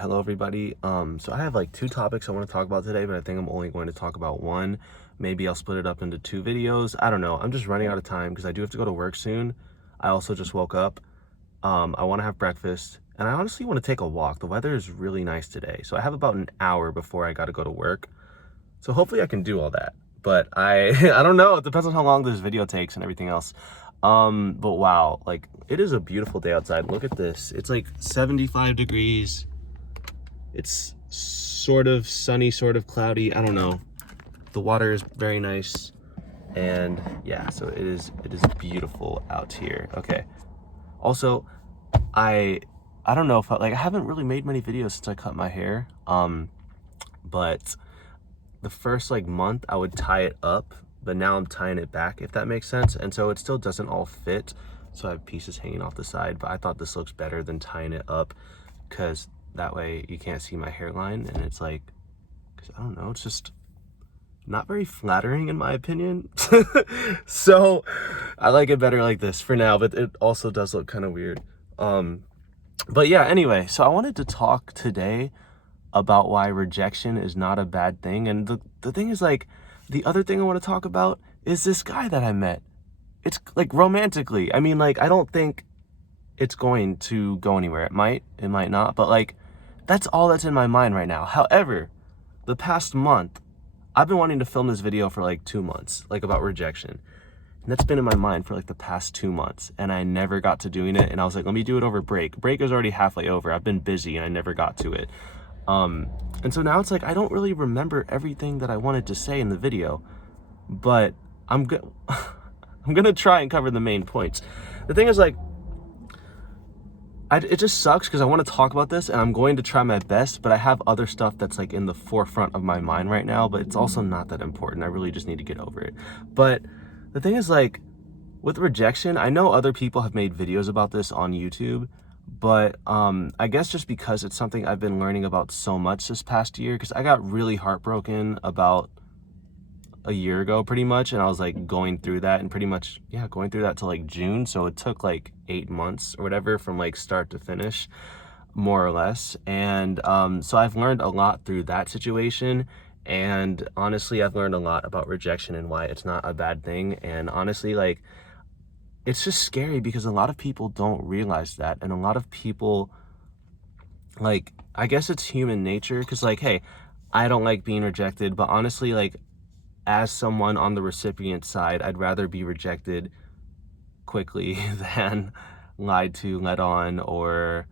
hello everybody. So I have like two topics I want to talk about today, but I think I'm only going to talk about one. Maybe I'll split it up into two videos. I don't know. I'm just running out of time because I do have to go to work soon. I also just woke up. I want to have breakfast, and I honestly want to take a walk. The weather is really nice today, so I have about an hour before I got to go to work. So hopefully I can do all that. But I don't know. It depends on how long this video takes and everything else. But wow, like it is a beautiful day outside. Look at this. It's like 75 degrees. It's sort of sunny, sort of cloudy. I don't know. The water is very nice. And yeah, so it is beautiful out here. Okay. Also, I don't know if I haven't really made many videos since I cut my hair. But the first month I would tie it up, but now I'm tying it back, if that makes sense. And so it still doesn't all fit. So I have pieces hanging off the side, but I thought this looks better than tying it up because that way you can't see my hairline. And it's like, cause I don't know, it's just not very flattering in my opinion. So I like it better like this for now, but it also does look kind of weird. But yeah, anyway, so I wanted to talk today about why rejection is not a bad thing. And the thing is, the other thing I want to talk about is this guy that I met. It's romantically. I mean, I don't think it's going to go anywhere. It might not, but that's all that's in my mind right now. However, the past month, I've been wanting to film this video for 2 months, about rejection. And that's been in my mind for the past 2 months, and I never got to doing it. And I was like, let me do it over break. Break is already halfway over. I've been busy and I never got to it. And so now it's I don't really remember everything that I wanted to say in the video, but I'm gonna try and cover the main points. The thing is, it just sucks because I want to talk about this and I'm going to try my best, but I have other stuff that's in the forefront of my mind right now, but it's also not that important. I really just need to get over it. But the thing is, with rejection, I know other people have made videos about this on YouTube, but I guess just because it's something I've been learning about so much this past year, because I got really heartbroken about a year ago pretty much, and I was going through that, and pretty much going through that till June, so it took 8 months or whatever from start to finish, more or less. And so I've learned a lot through that situation, and honestly I've learned a lot about rejection and why it's not a bad thing. And honestly, it's just scary because a lot of people don't realize that, and a lot of people, I guess it's human nature, because hey, I don't like being rejected, but honestly, as someone on the recipient side, I'd rather be rejected quickly than lied to, led on, or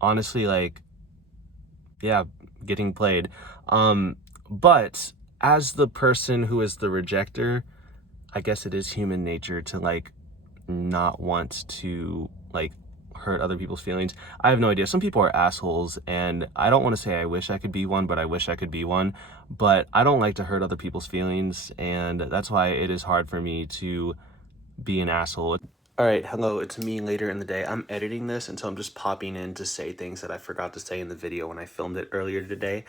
honestly getting played. But as the person who is the rejecter, I guess it is human nature to not want to hurt other people's feelings. I have no idea. Some people are assholes, and I don't want to say I wish I could be one, but I wish I could be one. But I don't like to hurt other people's feelings, and that's why it is hard for me to be an asshole. All right, hello, it's me later in the day. I'm editing this, and so I'm just popping in to say things that I forgot to say in the video when I filmed it earlier today.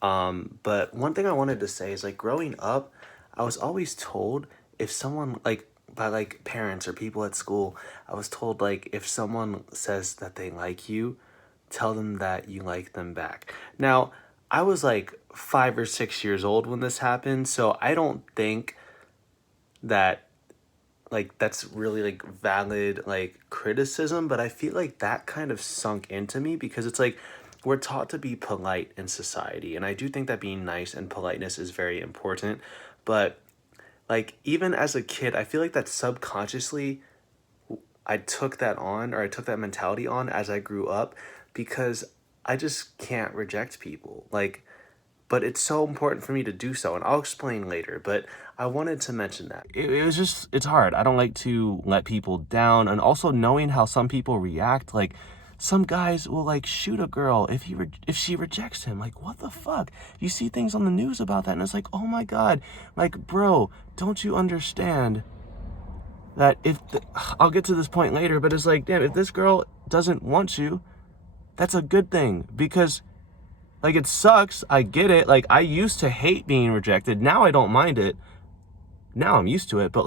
But one thing I wanted to say is growing up, I was always told if someone by parents or people at school, I was told if someone says that they like you, tell them that you like them back. Now, I was 5 or 6 years old when this happened, so I don't think that that's really valid criticism, but I feel that kind of sunk into me because it's we're taught to be polite in society, and I do think that being nice and politeness is very important, but even as a kid, I feel that subconsciously I took that on, or I took that mentality on as I grew up, because I just can't reject people. But it's so important for me to do so, and I'll explain later, but I wanted to mention that. It was just, it's hard. I don't like to let people down, and also knowing how some people react, some guys will shoot a girl if she rejects him. What the fuck? You see things on the news about that, and it's oh my god, bro, don't you understand that I'll get to this point later, but it's damn, if this girl doesn't want you, that's a good thing, because it sucks, I get it, I used to hate being rejected, now I don't mind it, now I'm used to it, but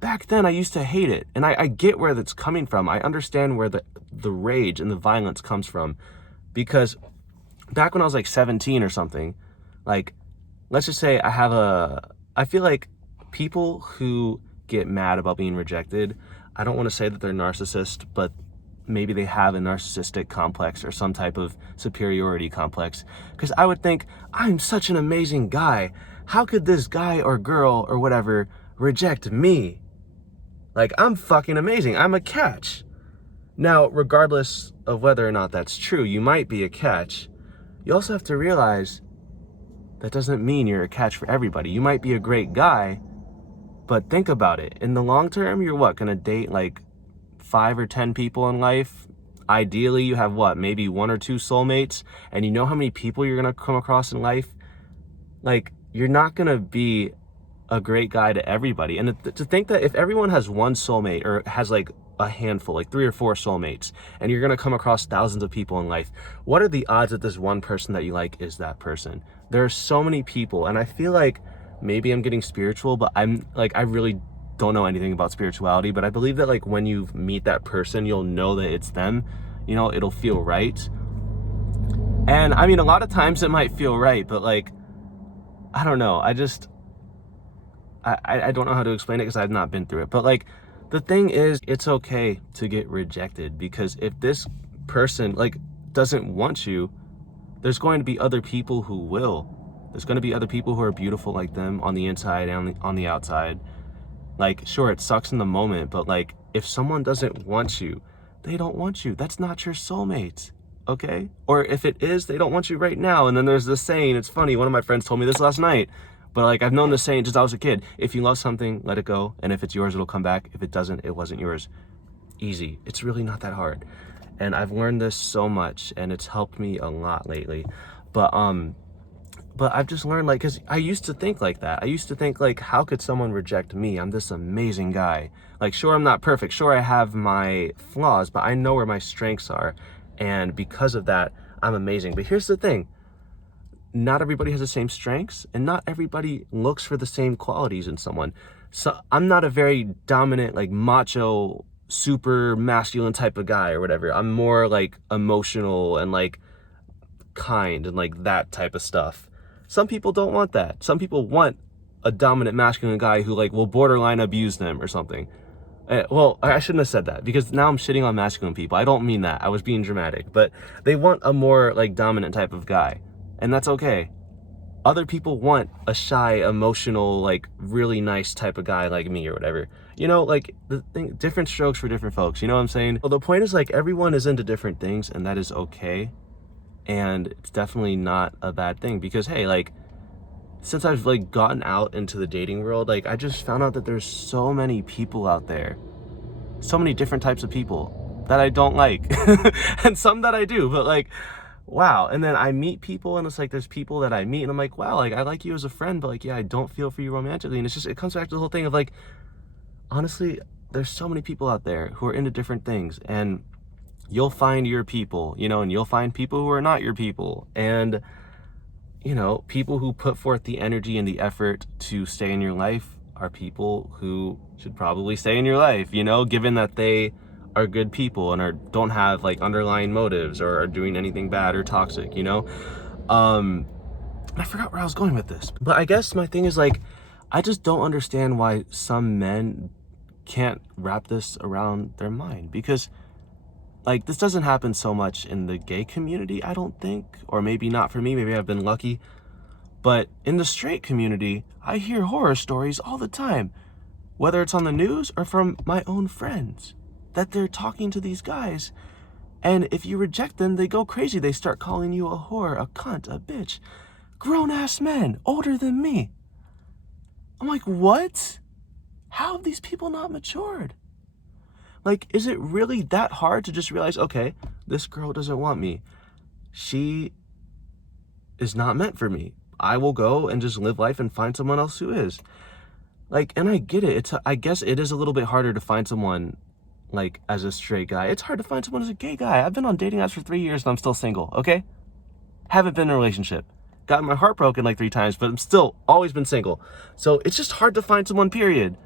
back then I used to hate it, and I get where that's coming from. I understand where the rage and the violence comes from, because back when I was like 17 or something, like, let's just say I feel like people who get mad about being rejected, I don't want to say that they're narcissist, but maybe they have a narcissistic complex or some type of superiority complex. Because I would think, I'm such an amazing guy. How could this guy or girl or whatever reject me? Like, I'm fucking amazing. I'm a catch. Now, regardless of whether or not that's true, you might be a catch. You also have to realize that doesn't mean you're a catch for everybody. You might be a great guy, but think about it. In the long term, you're what, gonna date like 5 or 10 people in life? Ideally, you have what, maybe 1 or 2 soulmates, and you know how many people you're gonna come across in life? Like, you're not gonna be a great guy to everybody. And to think that if everyone has one soulmate or has like a handful, like 3 or 4 soulmates, and you're gonna come across thousands of people in life, what are the odds that this one person that you like is that person? There are so many people, and I feel like maybe I'm getting spiritual, but I'm like, I really don't know anything about spirituality, but I believe that like when you meet that person, you'll know that it's them, you know, it'll feel right. And I mean, a lot of times it might feel right, but like, I don't know, I don't know how to explain it because I've not been through it. But like, the thing is, it's okay to get rejected, because if this person like doesn't want you, there's going to be other people who will. There's going to be other people who are beautiful like them on the inside and on the outside. Like, sure, it sucks in the moment, but like, if someone doesn't want you, they don't want you. That's not your soulmate, okay? Or if it is, they don't want you right now. And then there's this saying, it's funny, one of my friends told me this last night, but like, I've known this saying since I was a kid. If you love something, let it go. And if it's yours, it'll come back. If it doesn't, it wasn't yours. Easy. It's really not that hard. And I've learned this so much, and it's helped me a lot lately. But I've just learned, like, because I used to think like that. I used to think, like, how could someone reject me? I'm this amazing guy. Like, sure, I'm not perfect. Sure, I have my flaws, but I know where my strengths are. And because of that, I'm amazing. But here's the thing. Not everybody has the same strengths, and not everybody looks for the same qualities in someone. So I'm not a very dominant, like, macho, super masculine type of guy or whatever. I'm more, like, emotional and, like, kind and, like, that type of stuff. Some people don't want that. Some people want a dominant masculine guy who like will borderline abuse them or something. Well, I shouldn't have said that, because now I'm shitting on masculine people. I don't mean that. I was being dramatic. But they want a more like dominant type of guy, and that's okay. Other people want a shy, emotional, like really nice type of guy like me or whatever. You know, like the thing, different strokes for different folks. You know what I'm saying? Well, the point is like everyone is into different things, and that is okay. And it's definitely not a bad thing, because hey, like, since I've like gotten out into the dating world, like I just found out that there's so many people out there, so many different types of people that I don't like and some that I do, but like, wow. And then I meet people, and it's like there's people that I meet and I'm like, wow, like I like you as a friend, but like, yeah, I don't feel for you romantically. And it's just, it comes back to the whole thing of like, honestly, there's so many people out there who are into different things, and you'll find your people, you know, and you'll find people who are not your people. And, you know, people who put forth the energy and the effort to stay in your life are people who should probably stay in your life, you know, given that they are good people and don't have like underlying motives or are doing anything bad or toxic, you know? I forgot where I was going with this, but I guess my thing is like, I just don't understand why some men can't wrap this around their mind, because like, this doesn't happen so much in the gay community, I don't think, or maybe not for me, maybe I've been lucky, but in the straight community, I hear horror stories all the time, whether it's on the news or from my own friends, that they're talking to these guys, and if you reject them, they go crazy. They start calling you a whore, a cunt, a bitch. Grown-ass men, older than me. I'm like, what? How have these people not matured? Like, is it really that hard to just realize, okay, this girl doesn't want me. She is not meant for me. I will go and just live life and find someone else who is. Like, and I get it. I guess it is a little bit harder to find someone, like, as a straight guy. It's hard to find someone as a gay guy. I've been on dating apps for 3 years and I'm still single, okay? Haven't been in a relationship. Gotten my heart broken like 3 times, but I'm still always been single. So it's just hard to find someone, period.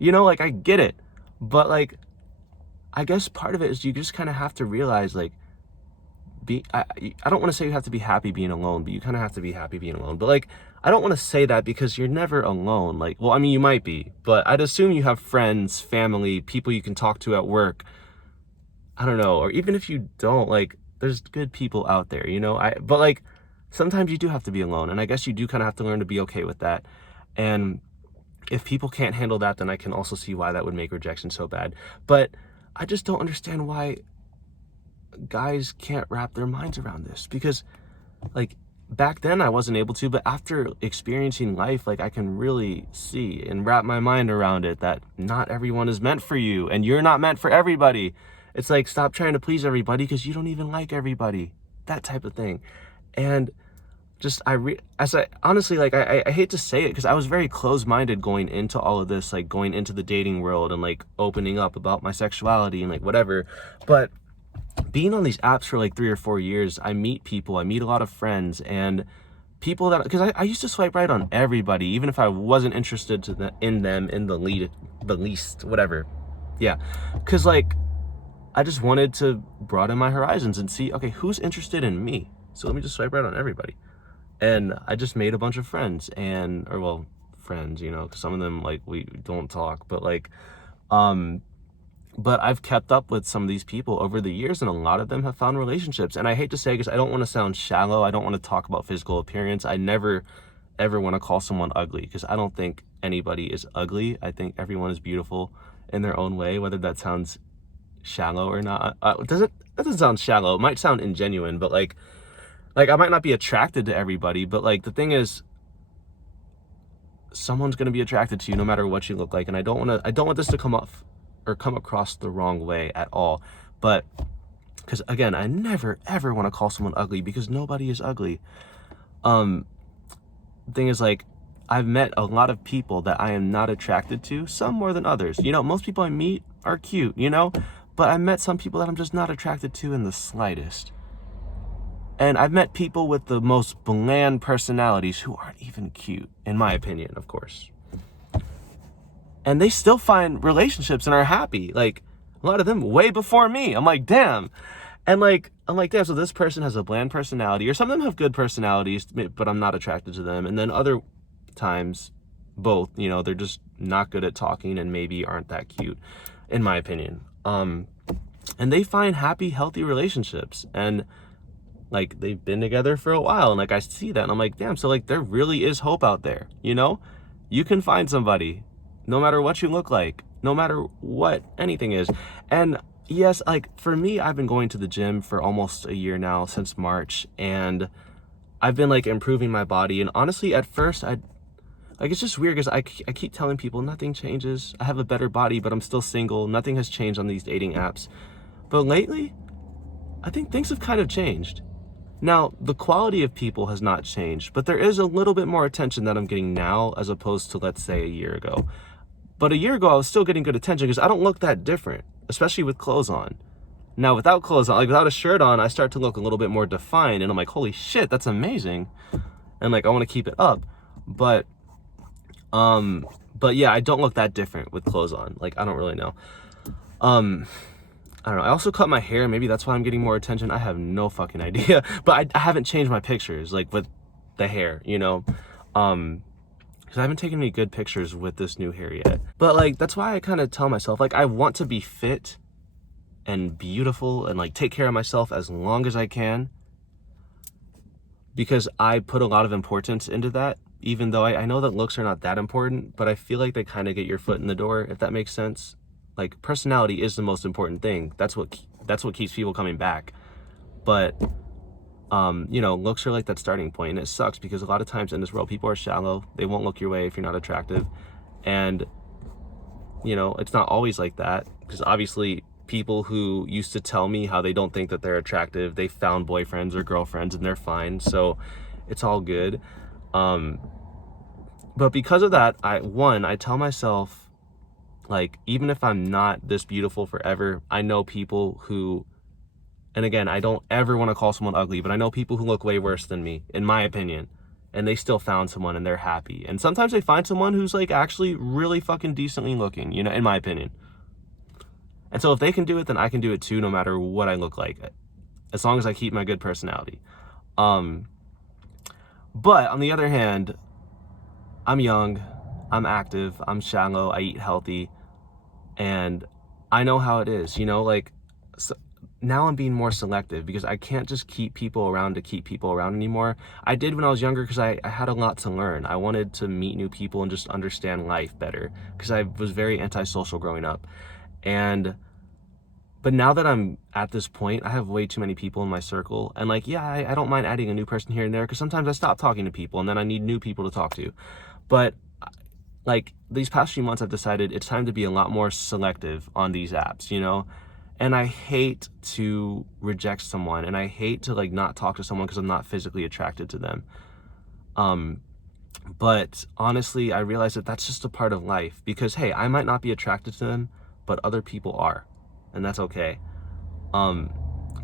You know, like, I get it. But, like, I guess part of it is you just kind of have to realize, like, I don't want to say you have to be happy being alone, but you kind of have to be happy being alone. But like, I don't want to say that because you're never alone. Like, well, I mean, you might be, but I'd assume you have friends, family, people you can talk to at work. I don't know. Or even if you don't, like, there's good people out there, you know? But like, sometimes you do have to be alone. And I guess you do kind of have to learn to be okay with that. And if people can't handle that, then I can also see why that would make rejection so bad. But I just don't understand why guys can't wrap their minds around this, because like back then I wasn't able to, but after experiencing life, like I can really see and wrap my mind around it that not everyone is meant for you and you're not meant for everybody. It's like, stop trying to please everybody because you don't even like everybody, that type of thing. And just honestly, like I hate to say it because I was very close-minded going into all of this, like going into the dating world and like opening up about my sexuality and like whatever. But being on these apps for like 3 or 4 years, I meet people, I meet a lot of friends and people that, because I used to swipe right on everybody, even if I wasn't interested in them in the least, whatever. Yeah, because like I just wanted to broaden my horizons and see, okay, who's interested in me? So let me just swipe right on everybody. And I just made a bunch of friends friends, you know, 'cause some of them like we don't talk, but like, but I've kept up with some of these people over the years and a lot of them have found relationships. And I hate to say, because I don't want to sound shallow, I don't want to talk about physical appearance. I never ever want to call someone ugly because I don't think anybody is ugly. I think everyone is beautiful in their own way, whether that sounds shallow or not. That doesn't sound shallow. It might sound ingenuine, but like I might not be attracted to everybody, but like the thing is, someone's going to be attracted to you no matter what you look like. And I don't want this to come across the wrong way at all. But because again, I never ever want to call someone ugly because nobody is ugly. Thing is, like, I've met a lot of people that I am not attracted to, some more than others. You know, most people I meet are cute, you know, but I met some people that I'm just not attracted to in the slightest. And I've met people with the most bland personalities who aren't even cute, in my opinion, of course. And they still find relationships and are happy. Like, a lot of them way before me. I'm like, damn. And like, I'm like, damn, so this person has a bland personality, or some of them have good personalities, but I'm not attracted to them. And then other times, both, you know, they're just not good at talking and maybe aren't that cute, in my opinion. And they find happy, healthy relationships. And like, they've been together for a while. And like, I see that and I'm like, damn, so like, there really is hope out there, you know? You can find somebody, no matter what you look like, no matter what anything is. And yes, like for me, I've been going to the gym for almost a year now, since March, and I've been like improving my body. And honestly, at first it's just weird because I keep telling people nothing changes. I have a better body, but I'm still single. Nothing has changed on these dating apps. But lately, I think things have kind of changed. Now, the quality of people has not changed, but there is a little bit more attention that I'm getting now as opposed to, let's say, a year ago. But a year ago, I was still getting good attention because I don't look that different, especially with clothes on. Now, without clothes on, like without a shirt on, I start to look a little bit more defined, and I'm like, holy shit, that's amazing. And like, I want to keep it up. But yeah, I don't look that different with clothes on. Like, I don't really know. I don't know. I also cut my hair. Maybe that's why I'm getting more attention. I have no fucking idea. But I haven't changed my pictures, like with the hair, you know? Because I haven't taken any good pictures with this new hair yet. But like, that's why I kind of tell myself, like, I want to be fit and beautiful and like take care of myself as long as I can. Because I put a lot of importance into that, even though I know that looks are not that important, but I feel like they kind of get your foot in the door, if that makes sense. Like, personality is the most important thing. That's what keeps people coming back. But, you know, looks are like that starting point, and it sucks because a lot of times in this world, people are shallow. They won't look your way if you're not attractive. And, you know, it's not always like that, because obviously people who used to tell me how they don't think that they're attractive, they found boyfriends or girlfriends and they're fine. So it's all good. But because of that, I tell myself, like, even if I'm not this beautiful forever, I know people who, and again, I don't ever want to call someone ugly, but I know people who look way worse than me, in my opinion, and they still found someone and they're happy. And sometimes they find someone who's like actually really fucking decently looking, you know, in my opinion. And so if they can do it, then I can do it too, no matter what I look like. as long as I keep my good personality. But on the other hand, I'm young, I'm active, I'm shallow, I eat healthy, and I know how it is, you know, like, so now I'm being more selective because I can't just keep people around to keep people around anymore. I did when I was younger because I had a lot to learn. I wanted to meet new people and just understand life better because I was very antisocial growing up. But now that I'm at this point, I have way too many people in my circle. And like, yeah, I don't mind adding a new person here and there because sometimes I stop talking to people and then I need new people to talk to. But like these past few months, I've decided it's time to be a lot more selective on these apps, you know? And I hate to reject someone, and I hate to like not talk to someone because I'm not physically attracted to them. But honestly, I realize that that's just a part of life because, hey, I might not be attracted to them, but other people are, and that's okay.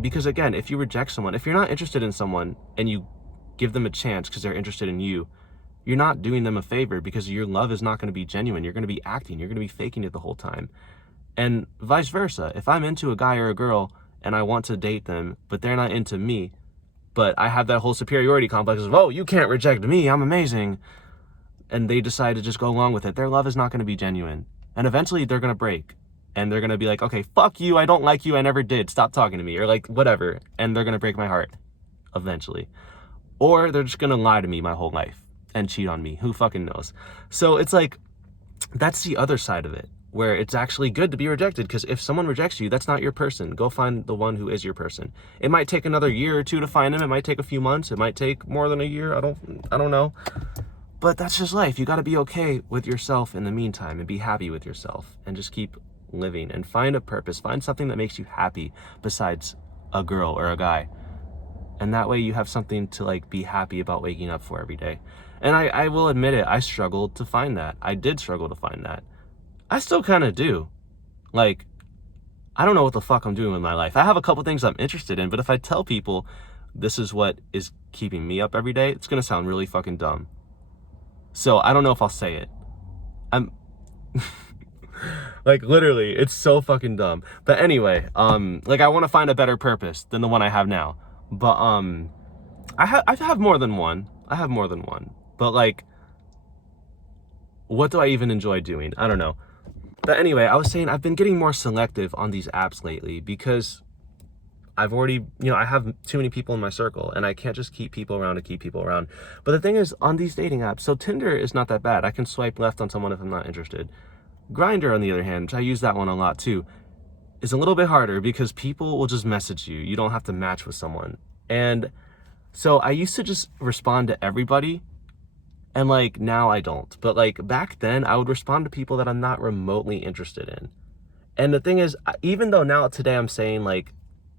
Because again, if you reject someone, if you're not interested in someone and you give them a chance because they're interested in you, you're not doing them a favor because your love is not going to be genuine. You're going to be acting. You're going to be faking it the whole time. And vice versa. If I'm into a guy or a girl and I want to date them, but they're not into me, but I have that whole superiority complex of, oh, you can't reject me, I'm amazing, and they decide to just go along with it, their love is not going to be genuine. And eventually they're going to break. And they're going to be like, okay, fuck you, I don't like you, I never did, stop talking to me, or like whatever. And they're going to break my heart eventually. Or they're just going to lie to me my whole life and cheat on me. Who fucking knows? So it's like, that's the other side of it, where it's actually good to be rejected, because if someone rejects you, that's not your person. Go find the one who is your person. It might take another year or two to find them. It might take a few months. It might take more than a year. I don't know. But that's just life. You got to be okay with yourself in the meantime and be happy with yourself and just keep living and find a purpose. Find something that makes you happy besides a girl or a guy. And that way you have something to like be happy about waking up for every day. And I will admit it, I struggled to find that. I did struggle to find that. I still kind of do. Like, I don't know what the fuck I'm doing with my life. I have a couple things I'm interested in, but if I tell people this is what is keeping me up every day, it's going to sound really fucking dumb. So I don't know if I'll say it. I'm like, literally, it's so fucking dumb. But anyway, like I want to find a better purpose than the one I have now. But I have more than one. But like, what do I even enjoy doing? I don't know. But anyway, I was saying I've been getting more selective on these apps lately because I've already, I have too many people in my circle and I can't just keep people around to keep people around. But the thing is, on these dating apps, so Tinder is not that bad. I can swipe left on someone if I'm not interested. Grindr, on the other hand, which I use that one a lot too, is a little bit harder because people will just message you. You don't have to match with someone. And so I used to just respond to everybody. And like now I don't. But like back then I would respond to people that I'm not remotely interested in. And the thing is, even though now today I'm saying like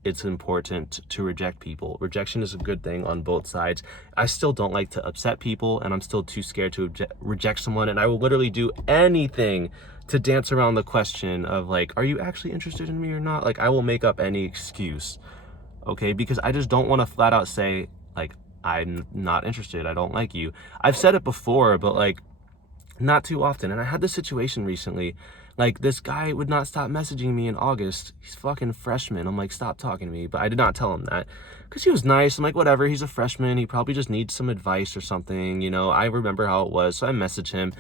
it's important to reject people, rejection is a good thing on both sides, I still don't like to upset people, and I'm still too scared to reject someone. And I will literally do anything to dance around the question of like, are you actually interested in me or not? Like I will make up any excuse, okay? Because I just don't want to flat out say like, I'm not interested, I don't like you. I've said it before, but like not too often. And I had this situation recently, like this guy would not stop messaging me in August. He's fucking freshman. I'm like, stop talking to me. But I did not tell him that because he was nice. I'm like, whatever, he's a freshman, he probably just needs some advice or something, I remember how it was. So I message him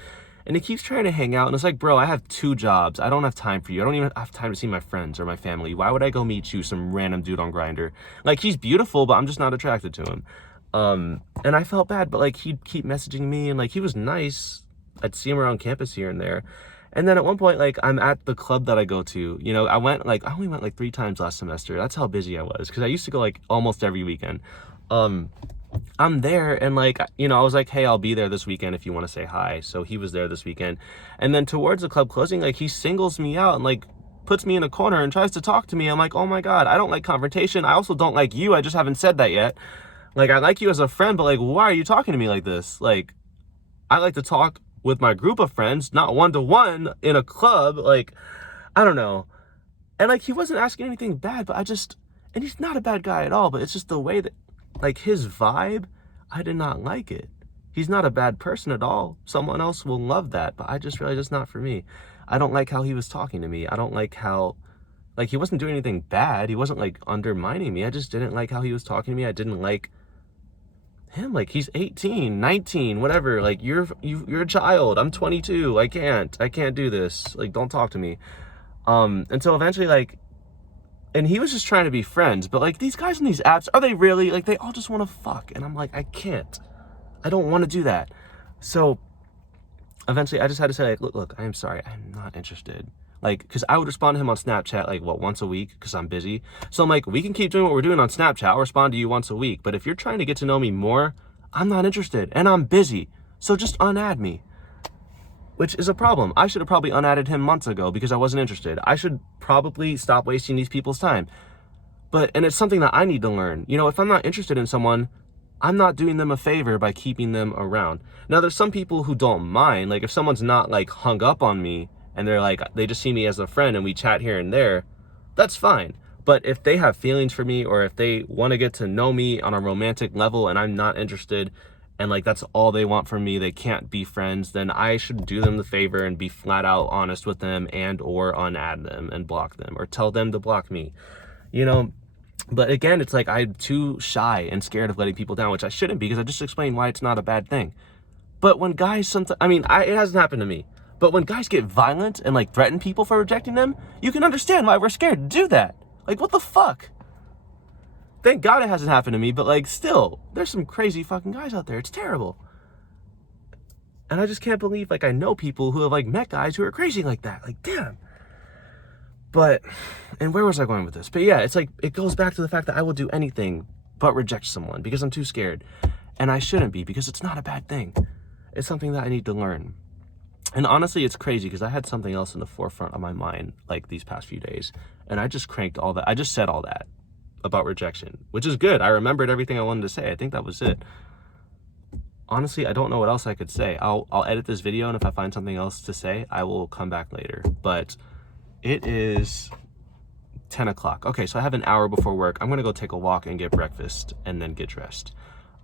and he keeps trying to hang out, and it's like, bro, I have 2 jobs, I don't have time for you. I don't even have time to see my friends or my family. Why would I go meet you, some random dude on Grindr? Like, he's beautiful, but I'm just not attracted to him. And I felt bad, but like he'd keep messaging me, and like he was nice. I'd see him around campus here and there. And then at one point, like I'm at the club that I go to, I only went like 3 times last semester. That's how busy I was, because I used to go like almost every weekend. I'm there, and like, I was like, hey, I'll be there this weekend if you want to say hi. So he was there this weekend. And then towards the club closing, like he singles me out and like puts me in a corner and tries to talk to me. I'm like, oh my God, I don't like confrontation. I also don't like you. I just haven't said that yet. Like, I like you as a friend, but like, why are you talking to me like this? Like, I like to talk with my group of friends, not one-to-one in a club. Like, I don't know. And like, he wasn't asking anything bad, but and he's not a bad guy at all, but it's just the way that, like, his vibe, I did not like it. He's not a bad person at all. Someone else will love that, but I just realized it's not for me. I don't like how he was talking to me. I don't like how Like, he wasn't doing anything bad. He wasn't like undermining me. I just didn't like how he was talking to me. I didn't like him. Like, he's 18, 19, whatever. Like, you're a child. I'm 22. I can't do this. Like, don't talk to me. And so eventually, like, and he was just trying to be friends, but like, these guys on these apps, are they really? Like, they all just want to fuck. And I'm like, I can't. I don't want to do that. So eventually I just had to say, like, look, I am sorry. I'm not interested. Like, because I would respond to him on Snapchat, like, what, once a week, because I'm busy. So I'm like, we can keep doing what we're doing on Snapchat. I'll respond to you once a week. But if you're trying to get to know me more, I'm not interested. And I'm busy. So just unadd me. Which is a problem. I should have probably unadded him months ago because I wasn't interested. I should probably stop wasting these people's time. And it's something that I need to learn. You know, if I'm not interested in someone, I'm not doing them a favor by keeping them around. Now, there's some people who don't mind. Like, if someone's not like hung up on me and they're like, they just see me as a friend and we chat here and there, that's fine. But if they have feelings for me, or if they want to get to know me on a romantic level and I'm not interested, and like that's all they want from me, they can't be friends, then I should do them the favor and be flat out honest with them, and or unadd them and block them, or tell them to block me, you know. But again, it's like, I'm too shy and scared of letting people down, which I shouldn't be, because I just explained why it's not a bad thing. But when guys sometimes, I mean, it hasn't happened to me, but when guys get violent and like threaten people for rejecting them, you can understand why we're scared to do that. Like, what the fuck? Thank God it hasn't happened to me, but like, still, there's some crazy fucking guys out there. It's terrible. And I just can't believe, like, I know people who have like met guys who are crazy like that. Like, damn. But, and where was I going with this? But yeah, it's like, it goes back to the fact that I will do anything but reject someone because I'm too scared. And I shouldn't be, because it's not a bad thing. It's something that I need to learn. And honestly, it's crazy because I had something else in the forefront of my mind like these past few days. And I just cranked all that. I just said all that about rejection, which is good. I remembered everything I wanted to say. I think that was it. Honestly, I don't know what else I could say. I'll edit this video, and if I find something else to say, I will come back later. But it is 10 o'clock. Okay, so I have an hour before work. I'm gonna go take a walk and get breakfast and then get dressed.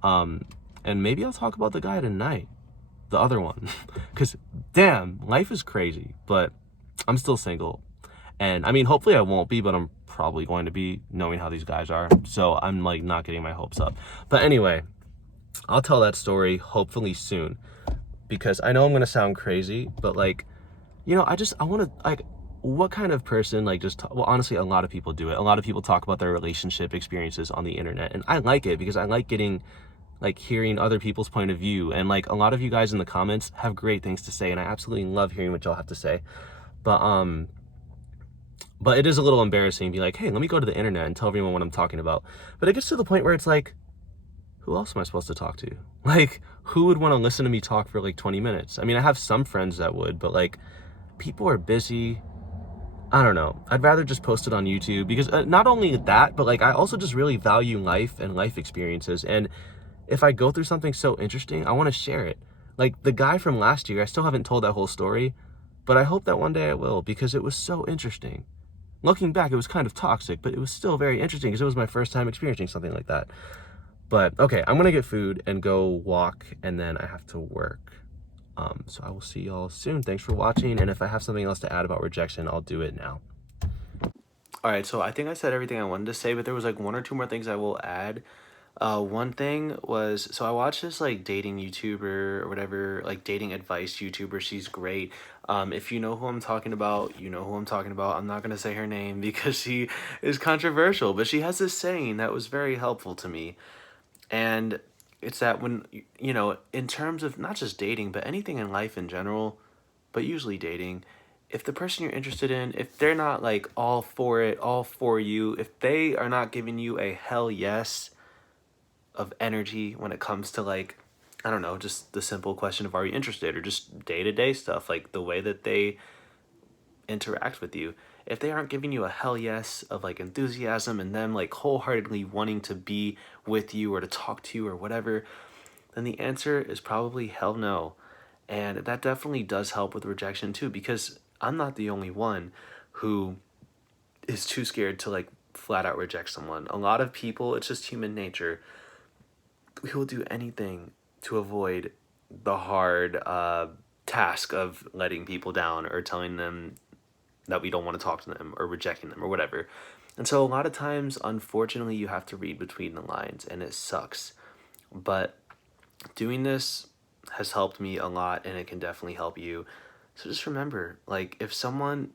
And maybe I'll talk about the guy tonight, the other one, because damn, life is crazy. But I'm still single, and I mean, hopefully I won't be, but I'm probably going to be, knowing how these guys are. So I'm like not getting my hopes up. But anyway, I'll tell that story hopefully soon, because I know I'm gonna sound crazy, but like, you know, I want to, like, what kind of person, like, well, honestly, a lot of people do it. A lot of people talk about their relationship experiences on the internet, and I like it because I like getting, like, hearing other people's point of view. And like, a lot of you guys in the comments have great things to say, and I absolutely love hearing what y'all have to say. But it is a little embarrassing to be like, hey, let me go to the internet and tell everyone what I'm talking about. But it gets to the point where it's like, who else am I supposed to talk to? Like, who would want to listen to me talk for like 20 minutes? I mean, I have some friends that would, but like, people are busy. I don't know. I'd rather just post it on YouTube, because not only that, but like, I also just really value life and life experiences. And if I go through something so interesting, I want to share it. Like the guy from last year, I still haven't told that whole story, but I hope that one day I will, because it was so interesting. Looking back, it was kind of toxic, but it was still very interesting because it was my first time experiencing something like that. But okay, I'm gonna get food and go walk, and then I have to work. So I will see y'all soon. Thanks for watching, and if I have something else to add about rejection, I'll do it now. All right, so I think I said everything I wanted to say, but there was like one or two more things I will add. One thing was, so I watched this like dating YouTuber or whatever, like dating advice YouTuber. She's great. If you know who I'm talking about, you know who I'm talking about. I'm not gonna say her name because she is controversial, but she has this saying that was very helpful to me. And it's that when, you know, in terms of not just dating, but anything in life in general, but usually dating, if the person you're interested in, if they're not like all for it, all for you, if they are not giving you a hell yes of energy when it comes to like, I don't know, just the simple question of are you interested, or just day-to-day stuff, like the way that they interact with you, if they aren't giving you a hell yes of like enthusiasm and them like wholeheartedly wanting to be with you or to talk to you or whatever, then the answer is probably hell no. And that definitely does help with rejection too, because I'm not the only one who is too scared to like flat out reject someone. A lot of people, it's just human nature, we will do anything to avoid the hard task of letting people down or telling them that we don't want to talk to them or rejecting them or whatever. And so a lot of times, unfortunately, you have to read between the lines and it sucks. But doing this has helped me a lot and it can definitely help you. So just remember, like, if someone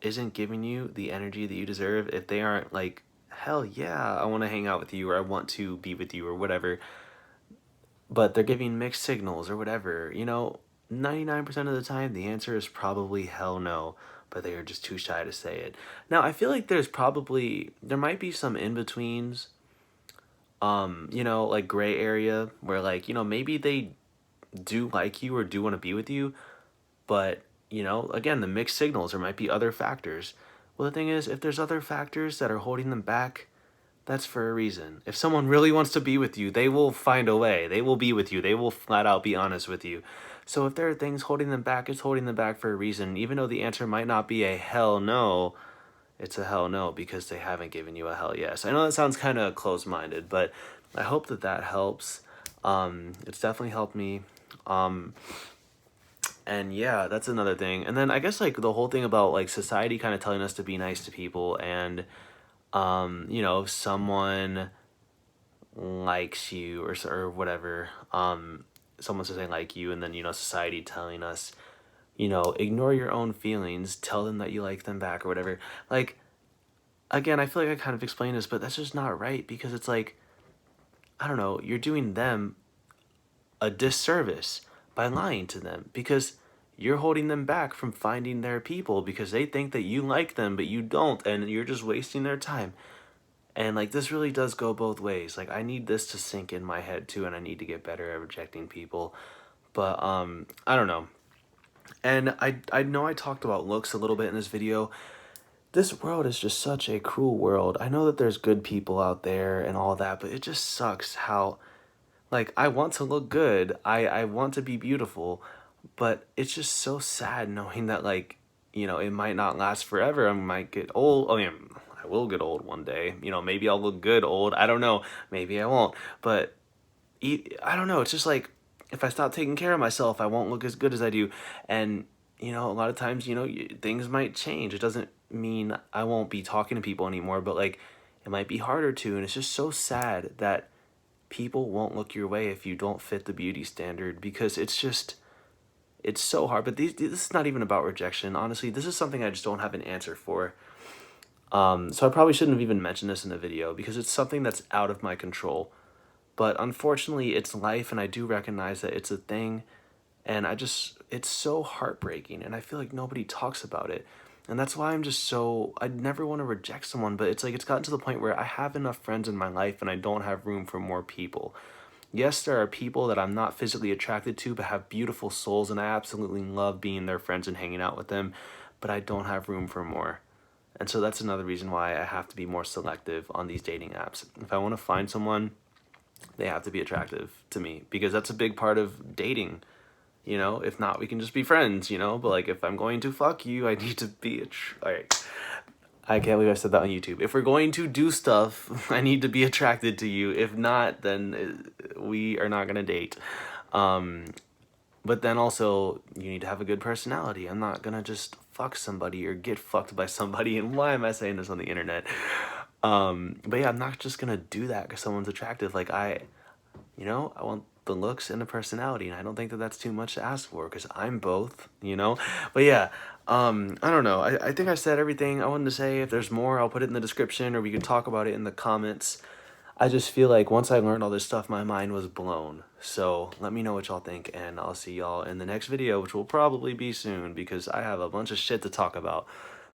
isn't giving you the energy that you deserve, if they aren't like, hell yeah, I want to hang out with you or I want to be with you or whatever, but they're giving mixed signals or whatever, 99% of the time the answer is probably hell no, but they are just too shy to say it. Now, I feel like there might be some in-betweens, like gray area where like, maybe they do like you or do want to be with you, but, again, the mixed signals, there might be other factors. Well, the thing is, if there's other factors that are holding them back, that's for a reason. If someone really wants to be with you, they will find a way. They will be with you. They will flat out be honest with you. So if there are things holding them back, it's holding them back for a reason. Even though the answer might not be a hell no, it's a hell no because they haven't given you a hell yes. I know that sounds kind of close-minded, but I hope that that helps. It's definitely helped me. And yeah, that's another thing. And then I guess like the whole thing about like society kind of telling us to be nice to people and if someone likes you or whatever, someone says they like you and then, society telling us, ignore your own feelings, tell them that you like them back or whatever. Like, again, I feel like I kind of explained this, but that's just not right because it's like, I don't know, you're doing them a disservice by lying to them because you're holding them back from finding their people because they think that you like them, but you don't, and you're just wasting their time. And like this really does go both ways. Like I need this to sink in my head too, and I need to get better at rejecting people. But I don't know. And I know I talked about looks a little bit in this video. This world is just such a cruel world. I know that there's good people out there and all that, but it just sucks how like I want to look good. I want to be beautiful, but it's just so sad knowing that like, it might not last forever. I might get old. I mean, I will get old one day. Maybe I'll look good old. I don't know. Maybe I won't. But I don't know. It's just like if I stop taking care of myself, I won't look as good as I do. And a lot of times, things might change. It doesn't mean I won't be talking to people anymore, but like it might be harder to. And it's just so sad that people won't look your way if you don't fit the beauty standard because it's so hard. But this is not even about rejection. Honestly, this is something I just don't have an answer for. So I probably shouldn't have even mentioned this in the video because it's something that's out of my control. But unfortunately, it's life, and I do recognize that it's a thing. And it's so heartbreaking, and I feel like nobody talks about it. And that's why I'd never want to reject someone, but it's like it's gotten to the point where I have enough friends in my life and I don't have room for more people. Yes, there are people that I'm not physically attracted to but have beautiful souls, and I absolutely love being their friends and hanging out with them, but I don't have room for more. And so that's another reason why I have to be more selective on these dating apps. If I want to find someone, they have to be attractive to me because that's a big part of dating. If not, we can just be friends, but like if I'm going to fuck you, I need to be all right. I can't believe I said that on YouTube. If we're going to do stuff, I need to be attracted to you. If not, then we are not going to date. But then also, you need to have a good personality. I'm not going to just fuck somebody or get fucked by somebody. And why am I saying this on the internet? But yeah, I'm not just going to do that because someone's attractive. Like I want the looks and the personality, and I don't think that that's too much to ask for because I'm both. But yeah, I don't know. I think I said everything I wanted to say. If there's more, I'll put it in the description or we can talk about it in the comments. I just feel like once I learned all this stuff, my mind was blown. So let me know what y'all think, and I'll see y'all in the next video, which will probably be soon because I have a bunch of shit to talk about.